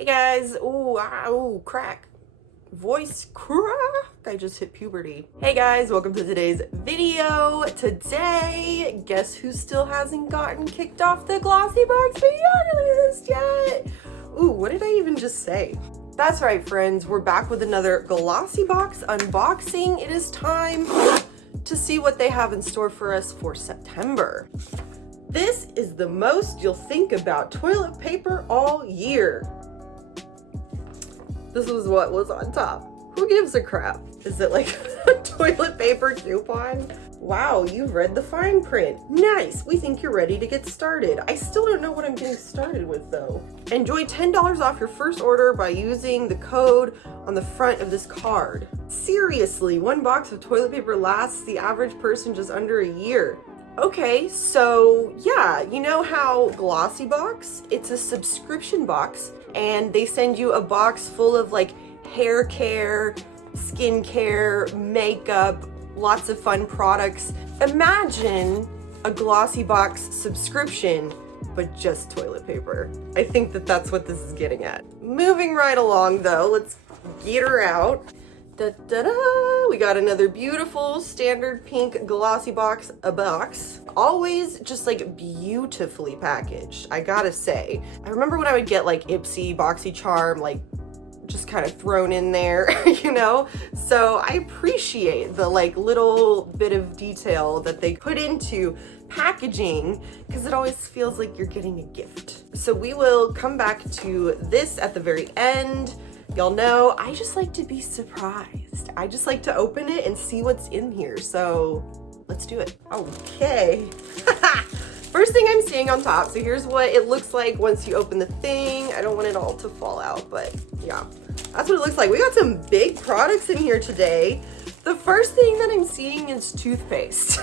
Hey guys, ooh, crack. Voice crack. I just hit puberty. Hey guys, welcome to today's video. Today, guess who still hasn't gotten kicked off the GLOSSYBOX video list yet? Ooh, what did I even just say? That's right, friends. We're back with another GLOSSYBOX unboxing. It is time to see what they have in store for us for September. This is the most you'll think about toilet paper all year. This was what was on top. Who gives a crap? Is it like a toilet paper coupon? Wow, you've read the fine print. Nice, we think you're ready to get started. I still don't know what I'm getting started with though. Enjoy $10 off your first order by using the code on the front of this card. Seriously, one box of toilet paper lasts the average person just under a year. Okay, so yeah, you know how GLOSSYBOX, it's a subscription box and they send you a box full of like hair care, skin care, makeup, lots of fun products. Imagine a GLOSSYBOX subscription, but just toilet paper. I think that that's what this is getting at. Moving right along though, let's get her out. Da-da-da! We got another beautiful standard pink GLOSSYBOX box. Always just like beautifully packaged, I gotta say. I remember when I would get like Ipsy, BoxyCharm, like just kind of thrown in there, you know? So I appreciate the like little bit of detail that they put into packaging because it always feels like you're getting a gift. So we will come back to this at the very end. Y'all know, I just like to be surprised. I just like to open it and see what's in here. So let's do it. Okay. First thing I'm seeing on top. So here's what it looks like once you open the thing. I don't want it all to fall out, but yeah, that's what it looks like. We got some big products in here today. The first thing that I'm seeing is toothpaste.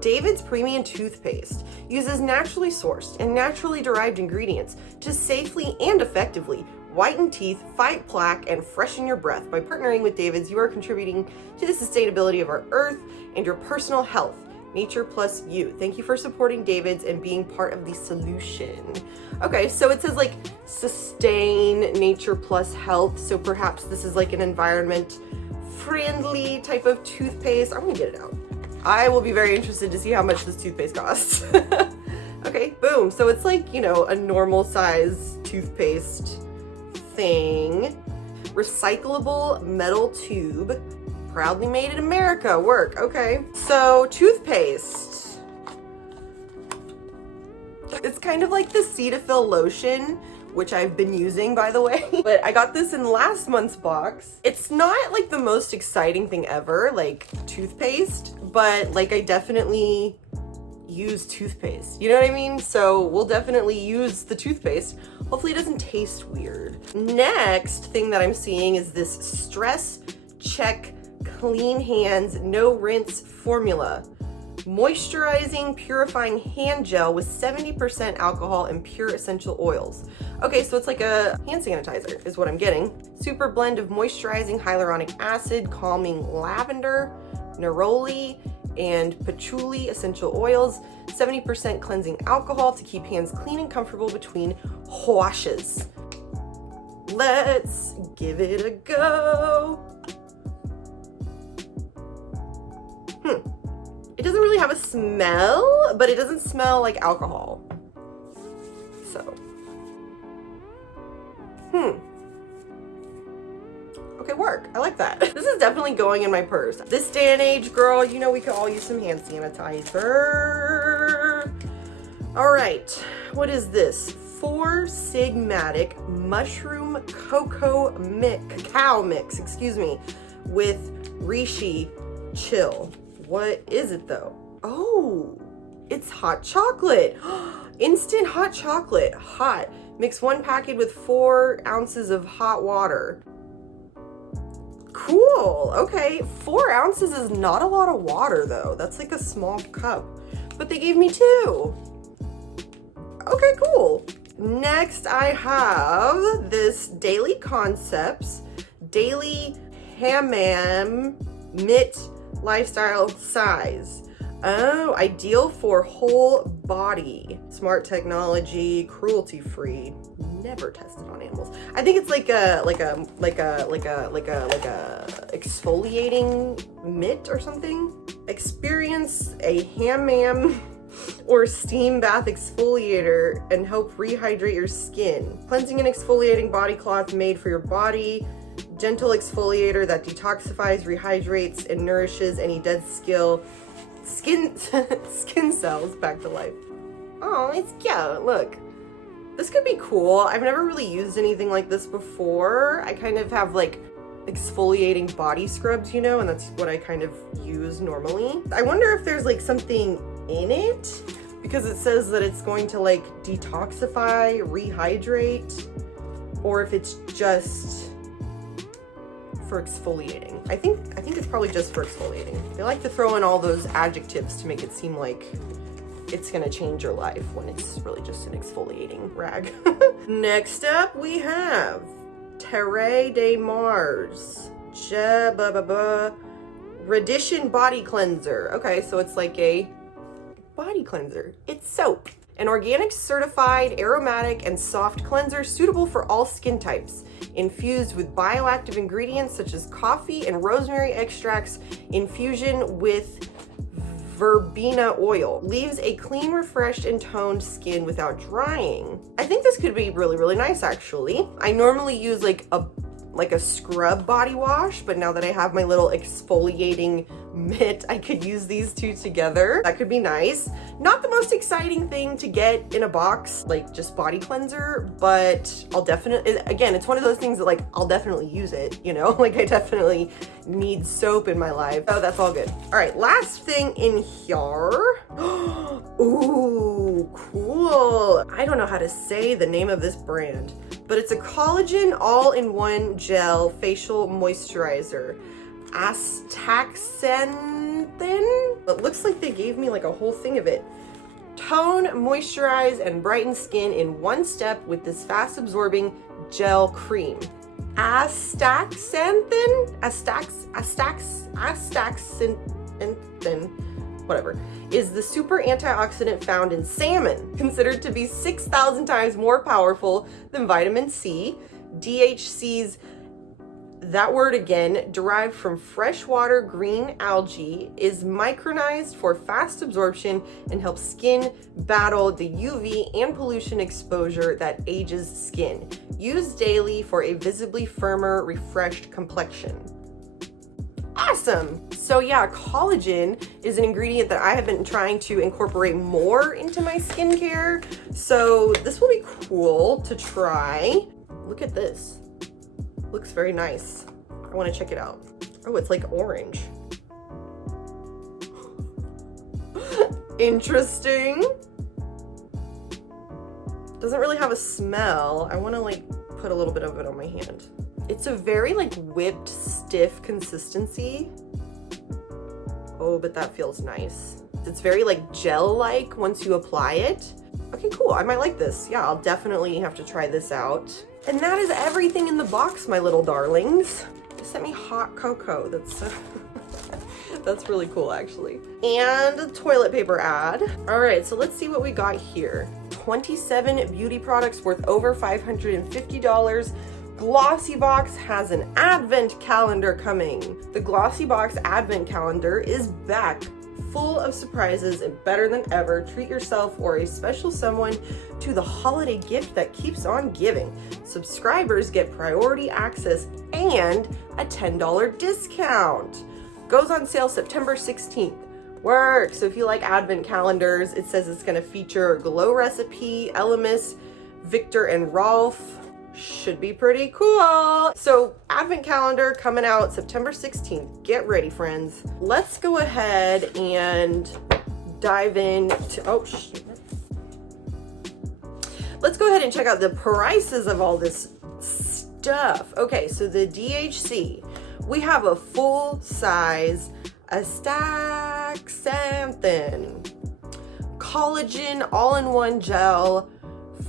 David's Premium Toothpaste uses naturally sourced and naturally derived ingredients to safely and effectively whiten teeth, fight plaque, and freshen your breath. By partnering with David's, you are contributing to the sustainability of our earth and your personal health. Nature plus you. Thank you for supporting David's and being part of the solution. Okay, so it says like sustain, nature plus health. So perhaps this is like an environment friendly type of toothpaste. I'm gonna get it out. I will be very interested to see how much this toothpaste costs. Okay, boom. So it's like, you know, a normal size toothpaste thing. Recyclable metal tube, proudly made in America. Work. Okay, so toothpaste, it's kind of like the Cetaphil lotion, which I've been using, by the way, but I got this in last month's box. It's not like the most exciting thing ever, like toothpaste, but like I definitely use toothpaste, you know what I mean? So we'll definitely use the toothpaste. Hopefully it doesn't taste weird. Next thing that I'm seeing is this Stress Check Clean Hands No Rinse Formula. Moisturizing, purifying hand gel with 70% alcohol and pure essential oils. Okay, so it's like a hand sanitizer is what I'm getting. Super blend of moisturizing hyaluronic acid, calming lavender, neroli, and patchouli essential oils, 70% cleansing alcohol to keep hands clean and comfortable between washes. Let's give it a go. It doesn't really have a smell, but it doesn't smell like alcohol. So, okay, work. I like that. This is definitely going in my purse. This day and age, girl, you know we could all use some hand sanitizer. All right, what is this? 4-Sigmatic Mushroom Cacao Mix, excuse me, with Reishi Chill. What is it though? Oh, it's hot chocolate. Instant hot chocolate, hot. Mix 1 packet with 4 ounces of hot water. Cool, okay. 4 ounces is not a lot of water though. That's like a small cup, but they gave me 2. Okay, cool. Next I have this Daily Concepts Daily Hammam Mitt Lifestyle Size. Oh, ideal for whole body. Smart technology, cruelty-free. Never tested on animals. I think it's like a exfoliating mitt or something. Experience a hammam or steam bath exfoliator and help rehydrate your skin. Cleansing and exfoliating body cloth made for your body. Gentle exfoliator that detoxifies, rehydrates, and nourishes any dead skin cells back to life. Oh, it's cute. Look. This could be cool. I've never really used anything like this before. I kind of have like exfoliating body scrubs, you know, and that's what I kind of use normally. I wonder if there's like something in it, because it says that it's going to like detoxify, rehydrate, or if it's just for exfoliating. I think it's probably just for exfoliating. They like to throw in all those adjectives to make it seem like it's gonna change your life when it's really just an exfoliating rag. Next up we have Terre de Mars Radition Body Cleanser. Okay, so it's like a body cleanser. It's soap. An organic certified aromatic and soft cleanser suitable for all skin types. Infused with bioactive ingredients such as coffee and rosemary extracts, infusion with verbena oil. Leaves a clean, refreshed, and toned skin without drying. I think this could be really, really nice actually. I normally use like a scrub body wash, but now that I have my little exfoliating mitt, I could use these two together. That could be nice. Not the most exciting thing to get in a box, like just body cleanser, but I'll definitely, again, it's one of those things that like, I'll definitely use it, you know? Like I definitely need soap in my life. Oh, that's all good. All right, last thing in here. Ooh, cool. I don't know how to say the name of this brand, but it's a collagen all-in-one gel facial moisturizer. Astaxanthin? It looks like they gave me like a whole thing of it. Tone, moisturize, and brighten skin in one step with this fast-absorbing gel cream. Astaxanthin? Astaxanthin, whatever, is the super antioxidant found in salmon, considered to be 6,000 times more powerful than vitamin C. DHC's, that word again, derived from freshwater green algae, is micronized for fast absorption and helps skin battle the UV and pollution exposure that ages skin. Use daily for a visibly firmer, refreshed complexion. Awesome. So yeah, collagen is an ingredient that I have been trying to incorporate more into my skincare. So this will be cool to try. Look at this. Looks very nice. I want to check it out. Oh, it's like orange. Interesting. Doesn't really have a smell. I want to like put a little bit of it on my hand. It's a very like whipped, stiff consistency. Oh, but that feels nice. It's very like gel-like once you apply it. Okay, cool. I might like this. Yeah, I'll definitely have to try this out. And that is everything in the box, my little darlings. They sent me hot cocoa. That's really cool, actually. And a toilet paper ad. All right, so let's see what we got here. 27 beauty products worth over $550. GLOSSYBOX has an advent calendar coming. The GLOSSYBOX advent calendar is back, full of surprises and better than ever. Treat yourself or a special someone to the holiday gift that keeps on giving. Subscribers get priority access and a $10 discount. Goes on sale September 16th. Work. So if you like advent calendars, it says it's going to feature Glow Recipe, Elemis, Victor, and Rolf. Should be pretty cool. So advent calendar coming out September 16th. Get ready, friends. Let's go ahead and dive into, oh shit. Let's go ahead and check out the prices of all this stuff. Okay, so the DHC, we have a full size Astaxanthin collagen all-in-one gel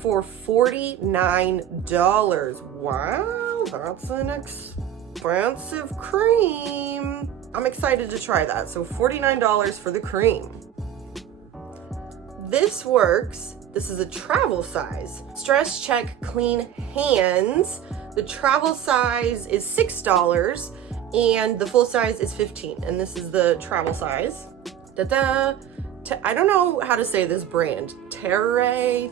for $49. Wow, that's an expensive cream. I'm excited to try that. So $49 for the Creme. This works. This is a travel size. Stress Check Clean Hands. The travel size is $6 and the full size is $15. And this is the travel size. Da-da. I don't know how to say this brand. Terre,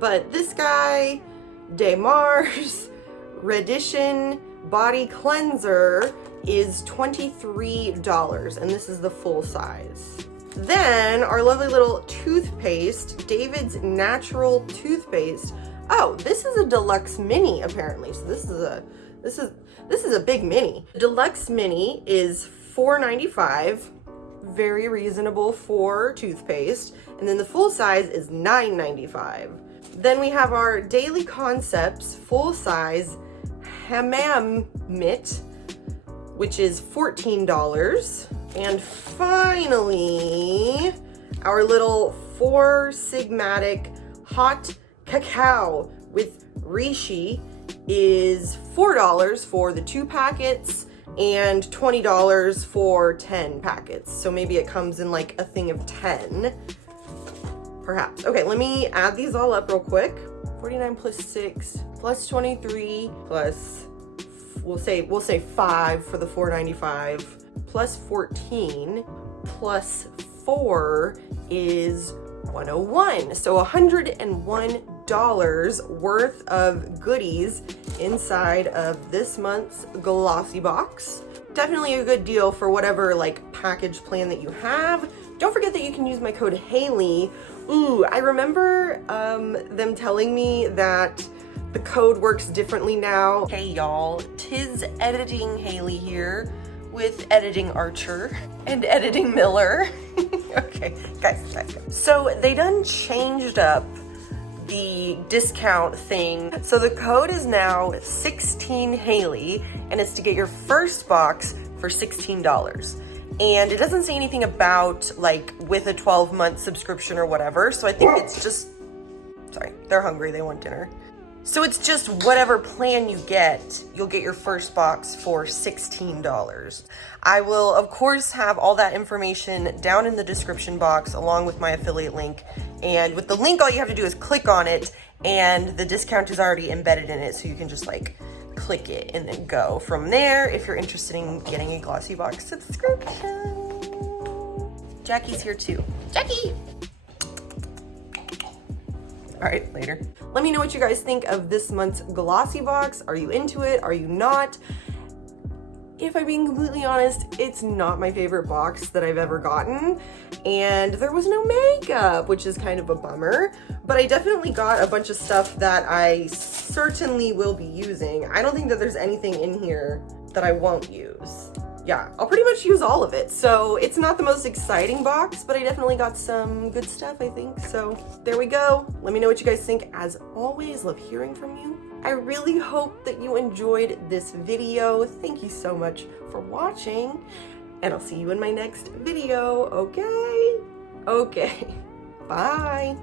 but this guy, De Mars Radiance Body Cleanser is $23, and this is the full size. Then our lovely little toothpaste, David's Natural Toothpaste. Oh, this is a deluxe mini apparently. So this is a big mini. Deluxe mini is $4.95, very reasonable for toothpaste. And then the full size is $9.95. Then we have our Daily Concepts full size Hammam Mitt, which is $14. And finally, our little 4 Sigmatic Hot Cacao with Reishi is $4 for the 2 packets and $20 for 10 packets. So maybe it comes in like a thing of 10, perhaps. Okay, let me add these all up real quick. 49 plus 6 plus 23 plus, we'll say 5 for the $4.95 plus 14 plus 4 is 101. So $101 worth of goodies inside of this month's Glossy Box. Definitely a good deal for whatever like package plan that you have. Don't forget that you can use my code Haley. Ooh, I remember them telling me that the code works differently now. Hey y'all, 'tis Editing Haley here with Editing Archer and Editing Miller. Okay, guys. So they done changed up the discount thing. So the code is now 16 Haley, and it's to get your first box for $16. And it doesn't say anything about like with a 12-month subscription or whatever. So I think it's just, sorry, they're hungry, they want dinner. So it's just whatever plan you get, you'll get your first box for $16. I will, of course, have all that information down in the description box along with my affiliate link. And with the link, all you have to do is click on it and the discount is already embedded in it. So you can just like click it and then go from there if you're interested in getting a Glossy Box subscription. Jackie's here too. Jackie! All right, later. Let me know what you guys think of this month's Glossy Box. Are you into it? Are you not? If I'm being completely honest, it's not my favorite box that I've ever gotten. And there was no makeup, which is kind of a bummer. But I definitely got a bunch of stuff that I certainly will be using. I don't think that there's anything in here that I won't use. Yeah, I'll pretty much use all of it. So it's not the most exciting box, but I definitely got some good stuff, I think. So there we go. Let me know what you guys think. As always, love hearing from you. I really hope that you enjoyed this video. Thank you so much for watching, and I'll see you in my next video, okay? Okay, bye.